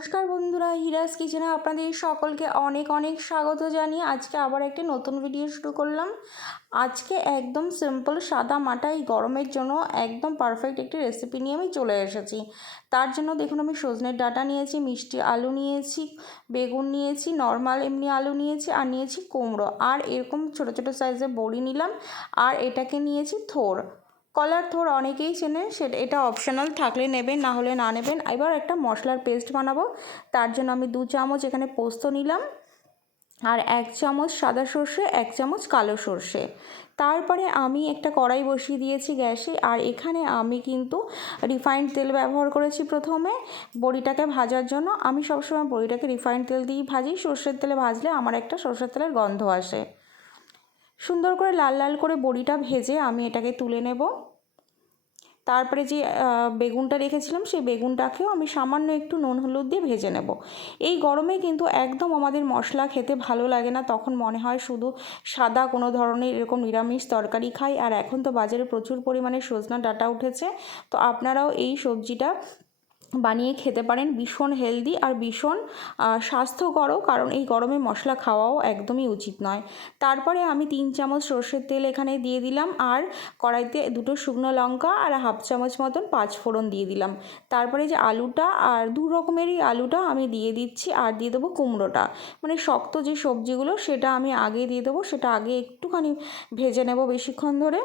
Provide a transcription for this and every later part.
নমস্কার বন্ধুরা, হিরাস কিচেনে আপনাদের সকলকে অনেক অনেক স্বাগত জানিয়ে আজকে আবার একটি নতুন ভিডিও শুরু করলাম। আজকে একদম সিম্পল সাদা মাটা এই গরমের জন্য একদম পারফেক্ট একটি রেসিপি নিয়ে আমি চলে এসেছি। তার জন্য দেখুন আমি সজনের ডাটা নিয়েছি, মিষ্টি আলু নিয়েছি, বেগুন নিয়েছি নর্মাল এমনি আলু নিয়েছি আর নিয়েছি কুমড়ো। আর এরকম ছোটো ছোটো সাইজের বড়ি নিলাম আর এটাকে নিয়েছি থোর। কলার থোর অনেকেই চেনেন, সেটা, এটা অপশনাল থাকলে নেবেন, না হলে না নেবেন। এবার একটা মশলার পেস্ট বানাবো। তার জন্য আমি দু চামচ এখানে পোস্ত নিলাম আর এক চামচ সাদা সর্ষে, এক চামচ কালো সর্ষে। তারপরে আমি একটা কড়াই বসিয়ে দিয়েছি গ্যাসে আর এখানে আমি কিন্তু রিফাইন্ড তেল ব্যবহার করেছি প্রথমে। বড়িটাকে ভাজার জন্য আমি সবসময় বড়িটাকে রিফাইন্ড তেল দিয়েই ভাজি। সর্ষের তেলে ভাজলে আমার একটা সর্ষের তেলের গন্ধ আসে। সুন্দর করে লাল লাল করে বড়িটা ভেজে আমি এটাকে তুলে নেব। তারপরে যে বেগুনটা রেখেছিলাম, সেই বেগুনটাকেও আমি সামান্য একটু নুন হলুদ দিয়ে ভেজে নেব। এই গরমে কিন্তু একদম আমাদের মশলা খেতে ভালো লাগে না, তখন মনে হয় শুধু সাদা কোনো ধরনের এরকম নিরামিষ তরকারি খাই, আর এখন তো বাজারে প্রচুর পরিমাণে সজনা ডাটা উঠেছে। তো আপনারাও এই সবজিটা বানিয়ে খেতে পারেন। ভীষণ হেলদি আর ভীষণ স্বাস্থ্যকরও, কারণ এই গরমে মশলা খাওয়াও একদমই উচিত নয়। তারপরে আমি তিন চামচ সর্ষের তেল এখানে দিয়ে দিলাম আর কড়াইতে দুটো শুকনো লঙ্কা আর হাফ চামচ মতন পাঁচ ফোড়ন দিয়ে দিলাম। তারপরে যে আলুটা আর দু রকমেরই আলুটা আমি দিয়ে দিচ্ছি আর দিয়ে দেবো কুমড়োটা। মানে শক্ত যে সবজিগুলো সেটা আমি আগে দিয়ে দেবো, সেটা আগে একটুখানি ভেজে নেব বেশিক্ষণ ধরে।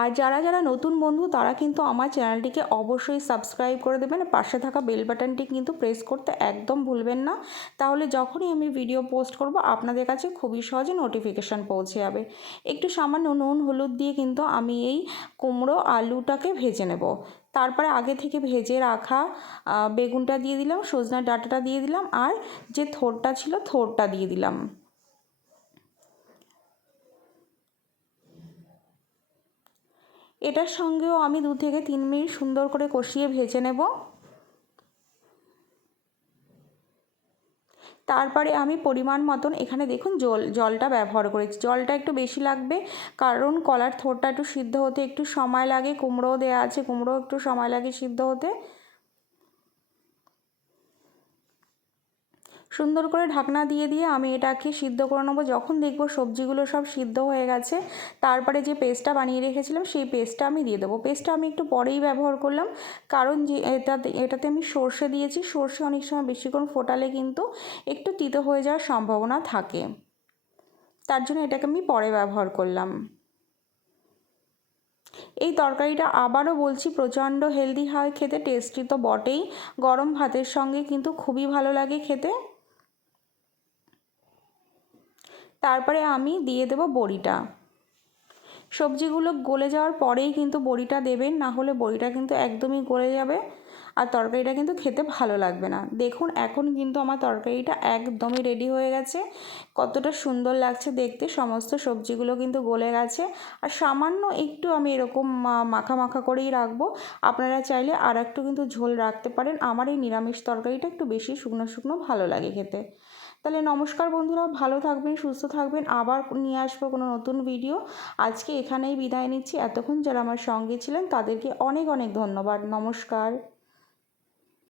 আর যারা যারা নতুন বন্ধু, তারা কিন্তু আমার চ্যানেলটিকে অবশ্যই সাবস্ক্রাইব করে দেবেন। পাশে থাকা বেল বাটনটি কিন্তু প্রেস করতে একদম ভুলবেন না। তাহলে যখনই আমি ভিডিও পোস্ট করব, আপনাদের কাছে খুবই সহজে নোটিফিকেশান পৌঁছে যাবে। একটু সামান্য নুন, হলুদ দিয়ে কিন্তু আমি এই কুমড়ো আলুটাকে ভেজে নেব। তারপরে আগে থেকে ভেজে রাখা বেগুনটা দিয়ে দিলাম সজনার ডাঁটাটা দিয়ে দিলাম, আর যে থোরটা ছিল, থোরটা দিয়ে দিলাম। এটার সঙ্গেও আমি দু থেকে তিন মিনিট সুন্দর করে কষিয়ে ভেজে নেব। তারপরে আমি পরিমাণ মতন এখানে দেখুন জল, জলটা ব্যবহার করেছি। জলটা একটু বেশি লাগবে, কারণ কলার থোরটা একটু সিদ্ধ হতে একটু সময় লাগে, কুমড়োও দেওয়া আছে, কুমড়োও একটু সময় লাগে সিদ্ধ হতে। সুন্দর করে ঢাকনা দিয়ে দিয়ে আমি এটাকে সিদ্ধ করে নেব। যখন দেখব সবজিগুলো সব সিদ্ধ হয়ে গেছে, তারপরে যে পেস্টটা বানিয়ে রেখেছিলাম, সেই পেস্টটা আমি দিয়ে দেবো। পেস্টটা আমি একটু পরেই ব্যবহার করলাম, কারণ যে এটাতে এটাতে আমি সর্ষে দিয়েছি। সর্ষে অনেক সময় বেশিক্ষণ ফোটালে কিন্তু একটু তিতো হয়ে যাওয়ার সম্ভাবনা থাকে। তার জন্য এটাকে আমি পরে ব্যবহার করলাম। এই তরকারিটা আবারও বলছি, প্রচণ্ড হেলদি হয় খেতে, টেস্টি তো বটেই। গরম ভাতের সঙ্গে কিন্তু খুবই ভালো লাগে খেতে। তারপরে আমি দিয়ে দেবো বড়িটা। সবজিগুলো গলে যাওয়ার পরেই কিন্তু বড়িটা দেবেন, না হলে বড়িটা কিন্তু একদমই গলে যাবে আর তরকারিটা কিন্তু খেতে ভালো লাগবে না। দেখুন, এখন কিন্তু আমার তরকারিটা একদমই রেডি হয়ে গেছে। কতটা সুন্দর লাগছে দেখতে, সমস্ত সবজিগুলো কিন্তু গলে গেছে। আর সামান্য একটু আমি এরকম মাখা মাখা করেই রাখব। আপনারা চাইলে আর একটু কিন্তু ঝোল রাখতে পারেন। আমার এই নিরামিষ তরকারিটা একটু বেশি শুকনো শুকনো ভালো লাগে খেতে। তাহলে নমস্কার বন্ধুরা, ভালো থাকবেন, সুস্থ থাকবেন। আবার নিয়ে আসব কোনো নতুন ভিডিও আজকে এখানেই বিদায় নিচ্ছি। এতক্ষণ যারা আমার সঙ্গে ছিলেন তাদেরকে অনেক অনেক ধন্যবাদ। নমস্কার।